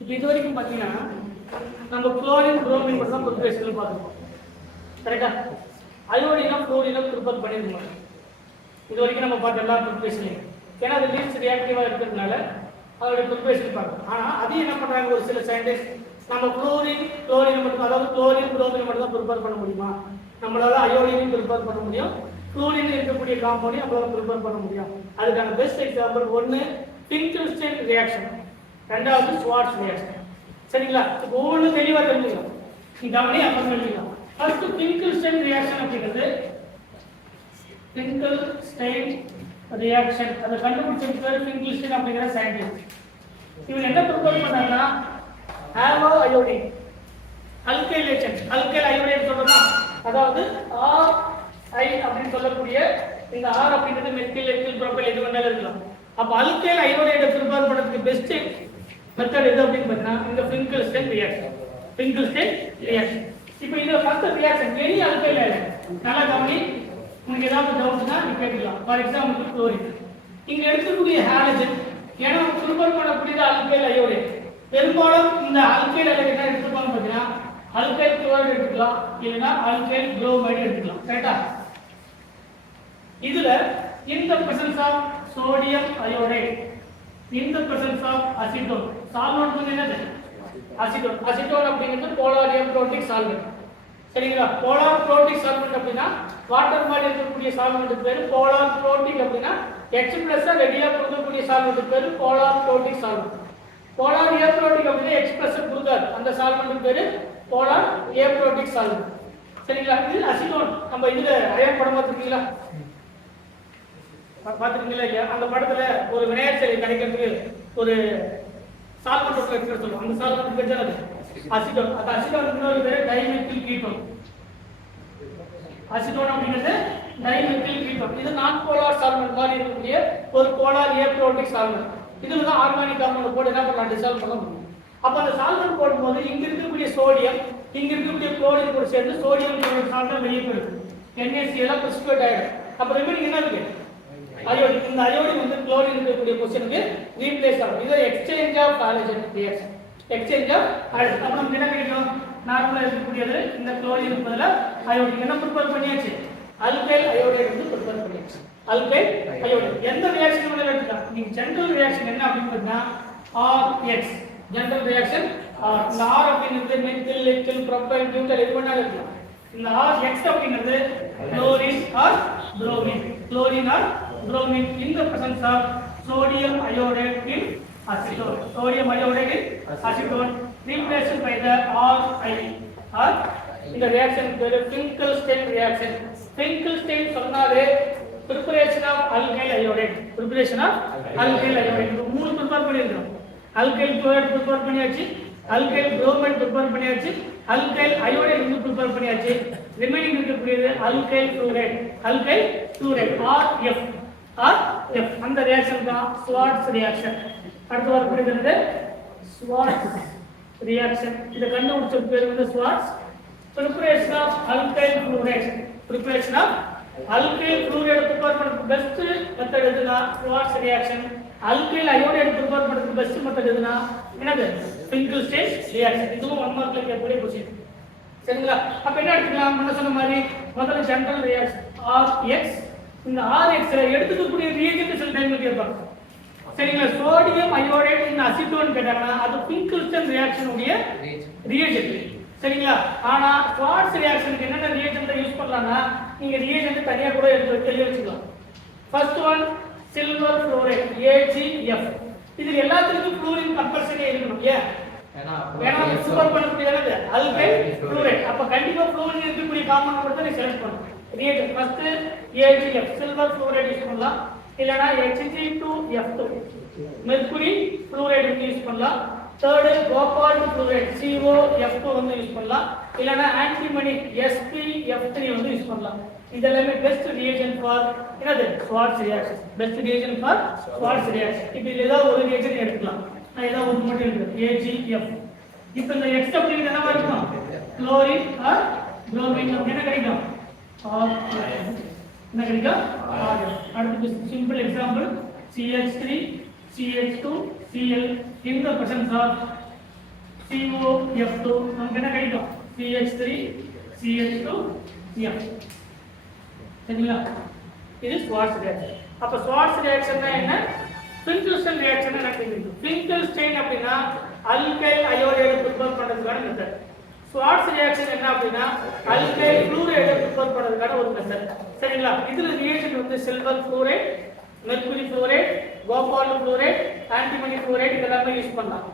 இப்போ இது வரைக்கும் பார்த்தீங்கன்னா நம்ம குளோரின் புரோமின் மட்டும் தான் ப்ரிப்பரேஷன் பார்த்துருக்கோம். கரெக்டா? அயோடினா ஃப்ளோரினா ப்ரிப்பேர் பண்ணிருக்கோம். இது வரைக்கும் நம்ம பார்த்த எல்லா ப்ரிப்பரேஷனையும், ஏன்னா அது லீஸ்ட் ரியாக்டிவாக இருக்கிறதுனால அதோட ப்ரிப்பரேஷன் பார்க்கணும். ஆனால் அதையும் என்ன பண்ணுறாங்க ஒரு சில சயின்டிஸ்ட், நம்ம குளோரின் மட்டும், அதாவது குளோரின் புரோமின் மட்டும் தான் ப்ரிப்பேர் பண்ண முடியுமா, நம்மளால அயோடினையும் ப்ரிப்பேர் பண்ண முடியும், ஃப்ளோரின் இருக்கக்கூடிய காம்பவுண்டையும் நம்மளால ப்ரிப்பேர் பண்ண முடியும். அதுக்கான பெஸ்ட் எக்ஸாம்பிள் ஒன்று ஃபின்கெல்ஸ்டைன் ரியாக்ஷன், ரெண்டாவது ஸ்வார்ட்ஸ் ரியாக்ஷன். சரிங்களா? இப்போ ஒவ்வொன்றும் தெளிவாக தெரிஞ்சுக்கலாம். இந்த கவனி அப்புறம் எழுதிக்கலாம். ஃபர்ஸ்ட் ஃபின்கெல்ஸ்டைன் ரியாக்ஷன் அப்படிங்கிறது ஃபின்கெல்ஸ்டைன் ரியாக்ஷன், அதை கண்டுபிடிச்சது பேர் ஃபின்கெல்ஸ்டைன் அப்படிங்கிற சயின்டிஸ்ட். இவங்க என்ன ப்ரிப்பேர் பண்ணாங்கன்னா halo iodine alkyl agent, alkyl iodide சொல்றோமா, அதாவது RI அப்படின்னு சொல்லக்கூடிய இந்த R அப்படிங்கிறது மெத்தில் எத்தில் ப்ரோபைல் எது வேணாலும் இருக்கலாம். அப்ப அல்கைல் அயோடைடு ப்ரிப்பேர் பண்றதுக்கு பெஸ்ட் மெத்தட் எது அப்படின்னு பார்த்தா இந்த ஃபின்கெல்ஸ்டைன் ரியாக்ஷன். ஃபின்கெல்ஸ்டைன் ரியாக்ஷன். இப்போ இந்த ஃபர்ஸ்ட் ரியாக்ஷன் எனி அல்கைல் ஐடன், நல்லா கவனி, உங்களுக்கு ஏதாவது டவுட்னா நீ கேட்கலாம். ஃபார் எக்ஸாம்பிள் குளோரின், இங்க எடுக்கக்கூடிய ஹாலஜன், ஏன்னா ப்ரிப்பேர் பண்ணக்கூடியது அல்கைல் அயோடைடு. பெரும்பாலும் இந்த அல்கைல் அயோடைடு என்ன எடுத்துப்பாங்க பார்த்தீங்கன்னா அல்கைல் குளோரைடு எடுத்துக்கலாம், இல்லைன்னா அல்கைல் புரோமைடு எடுத்துக்கலாம். கரெக்டா? இதுல in the presence of sodium iodide, in the presence of acetone, solvent வந்து என்னது acetone. acetone அப்படிங்கிறது போலார் ஏப்ரோட்டிக் சால்வெண்ட். சரிங்களா? போலார் புரோட்டிக் சால்வெண்ட் அப்படின்னா வாட்டர் மாதிரி இருக்கக்கூடிய சால்வெண்ட் பேரு போலார் புரோட்டிக், அப்படின்னா H+ ரெடியா கொடுக்கக்கூடிய சால்வெண்ட் பேரு polar protic solvent. Polar aprotic அப்படின்னா H+ கொடுக்காது, அந்த சால்வெண்ட் பேரு போலார் ஏப்ரோட்டிக் சால்வெண்ட். சரிங்களா? இது அசிட்டோன். நம்ம இதுல அயன் படம் பார்த்துருக்கீங்களா? பார்த்துருக்கீங்களா இல்லையா? அந்த படத்துல ஒரு விநாயகர் சிலை கிடைக்கிறதுக்கு ஒரு சால்வெண்ட் எடுக்க சொல்லுவோம். அந்த சால்வெண்ட் பேர் தான் அசிட்டோன். அந்த அசிட்டோன் இன்னொரு பேர் டைமெத்தில் கீட்டோன். அசிட்டோன் அப்படிங்கிறது டைமெத்தில் கீட்டோன். இது நான் போலார் சால்வெண்ட் மாதிரி இருக்கக்கூடிய ஒரு போலார் ஏப்ரோட்டிக் சால்வெண்ட். இதுல தான் ஆர்கானிக் காம்பவுண்ட் போட்டு என்ன பண்ணலாம், டிசால்வ் பண்ண முடியும். அப்ப அந்த சால்வெண்ட் போடும்போது இங்க இருக்கக்கூடிய சோடியம், இங்க இருக்கக்கூடிய குளோரின் கூட சேர்ந்து சோடியம் குளோரைடு சால்வெண்ட் வெளியே போயிடும். NaCl பிரிசிபிடேட் ஆயிடும். அப்ப ரிமைனிங் என்ன இருக்கு, அயோடின். இந்த அயோடின் வந்து குளோரின் இருக்கக்கூடிய பொசிஷனுக்கு ரீப்ளேஸ் ஆகும். இது exchange of halogen reaction, exchange of halogen. அப்ப நமக்கு என்ன கிடைக்கும், நார்மலா இருக்கக்கூடியது இந்த குளோரின் பதிலா அயோடின் என்ன ப்ரிப்பேர் பண்ணியாச்சு, அல்கைல் அயோடைடு வந்து ப்ரிப்பேர் பண்ணியாச்சு. அல்கைல் அயோடைடு எந்த ரியாக்ஷன் வேணாலும் எடுத்துக்கலாம். நீங்க ஜெனரல் ரியாக்ஷன் என்ன அப்படின்னு பார்த்தா RX, ஜெனரல் ரியாக்ஷன் இந்த R அப்படிங்கிறது மெத்தில் எத்தில் ப்ரோபைல் பியூட்டைல் எது வேணாலும் இருக்கலாம். இந்த RX அப்படிங்கிறது chlorine or bromine, chlorine or bromine in the presence of sodium iodide in acetone, sodium iodide in acetone replaced by the RI or இந்த reaction பேரு Finkelstein reaction. Finkelstein சொன்னாலே preparation of alkyl iodide, preparation of alkyl iodide. மூணு prepare பண்ணிருக்கோம். alkyl chloride prepare பண்ணியாச்சு, alkyl bromide prepare பண்ணியாச்சு, alkyl iodide வந்து prepare பண்ணியாச்சு. Remaining இருக்கக்கூடியது alkyl fluoride, alkyl fluoride RF RF. அந்த ரியாக்ஷன் தான் ஸ்வார்ட்ஸ் ரியாக்ஷன். அடுத்து வரக்கூடியது ஸ்வார்ட்ஸ் ரியாக்ஷன். இத கண்டுபிடிச்ச பேர் வந்து Schwarz. preparation of alkyl fluoride, preparation of alkyl fluoride prepare பண்றதுக்கு பெஸ்ட் மெத்தட் எதுனா Schwarz reaction. alkyl iodide prepare பண்றதுக்கு பெஸ்ட் மெத்தட் எதுனா என்னது, Finkelstein ரியாக்ஷன். இதுவும் 1 மார்க்ல கேட்கக்கூடிய क्वेश्चन. சரிங்களா? அப்ப என்ன எடுத்துக்கலாம், முன்ன சொன்ன மாதிரி முதல்ல ஜெனரல் ரியாக்ஷன் RX. இந்த RX ல எடுத்துக்கக்கூடிய ரியேஜென்ட் சில டைம்ல கேட்பாங்க. சரிங்களா? சோடியம் அயோடைடு இந்த அசிட்டோன் கேட்டாங்கன்னா அது Finkelstein ரியாக்ஷன் உடைய ரியேஜென்ட். சரிங்களா? ஆனா ஸ்வார்ட்ஸ் ரியாக்ஷனுக்கு என்னென்ன ரியேஜென்ட் யூஸ் பண்ணலாம்னா நீங்க ரியேஜென்ட் தனியா கூட எழுதி வச்சுக்கலாம். First one silver fluoride AgF. இது எல்லாத்துக்கும் ஃப்ளோரின் கம்பல்சரி இருக்கணும். ஏன்? ஏன்னா சூப்பர் பண்ணக்கூடியது அல்கைல் ஃப்ளோரைட். அப்ப கண்டிப்பா ஃப்ளோரின் இருக்கக்கூடிய காம்பவுண்ட் மட்டும் நீ செலக்ட் பண்ணணும். Reagent first AgF silver fluoride use பண்ணலாம், இல்லனா Hg2F2 மெர்க்குரி ஃப்ளோரைட் யூஸ் பண்ணலாம். தேர்ட் கோபால்ட் ஃப்ளோரைட் COF2 வந்து யூஸ் பண்ணலாம், இல்லனா ஆன்டிமனி SpF3 வந்து யூஸ் பண்ணலாம். இதெல்லாம் பெஸ்ட் ரியேஜென்ட் ஃபார் என்னது, Schwarz reaction. Best reagent for Schwarz reaction. இப்போ இதுல ஏதாவது ஒரு ரியேஜென்ட் எடுத்துக்கலாம். நான் ஏதாவது ஒரு மட்டும் எடுக்கிறேன் AgF. இப்போ இந்த X அப்படிங்கிறது என்னவா இருக்கும், குளோரின் ஆர் புரோமின். என்ன கிடைக்கும், என்ன கிடைக்கும். அடுத்து simple example CH3 CH2 Cl in the presence of COF2 நமக்கு என்ன கிடைக்கும் CH3 CH2 CF சரிங்களா இது ஸ்வார்ட்ஸ் ரியாக்ஷன் அப்ப ஸ்வார்ட்ஸ் ரியாக்ஷன்னா என்ன ஃபிங்கல்ஸ்டீன் ரியாக்ஷன் நடக்குது ஃபிங்கல்ஸ்டீன் அப்படினா அல்கைல் அயோடைடு ப்ரிப்பேர் பண்றதுக்கான மெத்தட் ஸ்வார்ட்ஸ் ரியாக்ஷன் என்ன அப்படினா அல்கைல் ஃப்ளூரைடை ப்ரிப்பேர் பண்றதுக்கான ஒரு மெத்தட் சரிங்களா இதுல ரியாக்ஷன் வந்து silver fluoride mercury fluoride Gopal fluoride antimony fluoride இதெல்லாம் யூஸ் பண்ணலாம்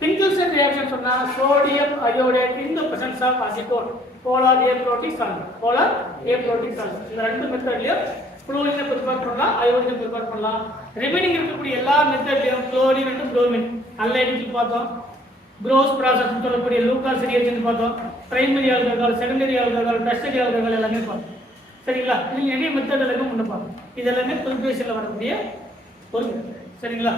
Finkelstein reaction சொன்னா sodium iodide in the presence of acetone polar aprotic solvent polar aprotic solvent இந்த ரெண்டு மெத்தட்லயும் ஃப்ளூரினை ப்ரிப்பேர் பண்ணலாம் அயோடினை ப்ரிப்பேர் பண்ணலாம் ரிமைனிங் இருக்கக்கூடிய எல்லா மெத்தட்லயும் குளோரின் and bromine அல்லைடுக்கு பார்த்தோம் க்ரோஸ் process சொல்லக்கூடிய லூகாஸ் ரியாக்ஷன் பார்த்தோம் primary alcohol secondary alcohol tertiary alcohol எல்லாமே பார்த்தோம் சரிங்களா இது நிறைய மெத்தட் எல்லாம் முன்ன பார்த்தோம் இதெல்லாம் ப்ரிப்பரேஷன்ல வரக்கூடிய ஒரு சரிங்களா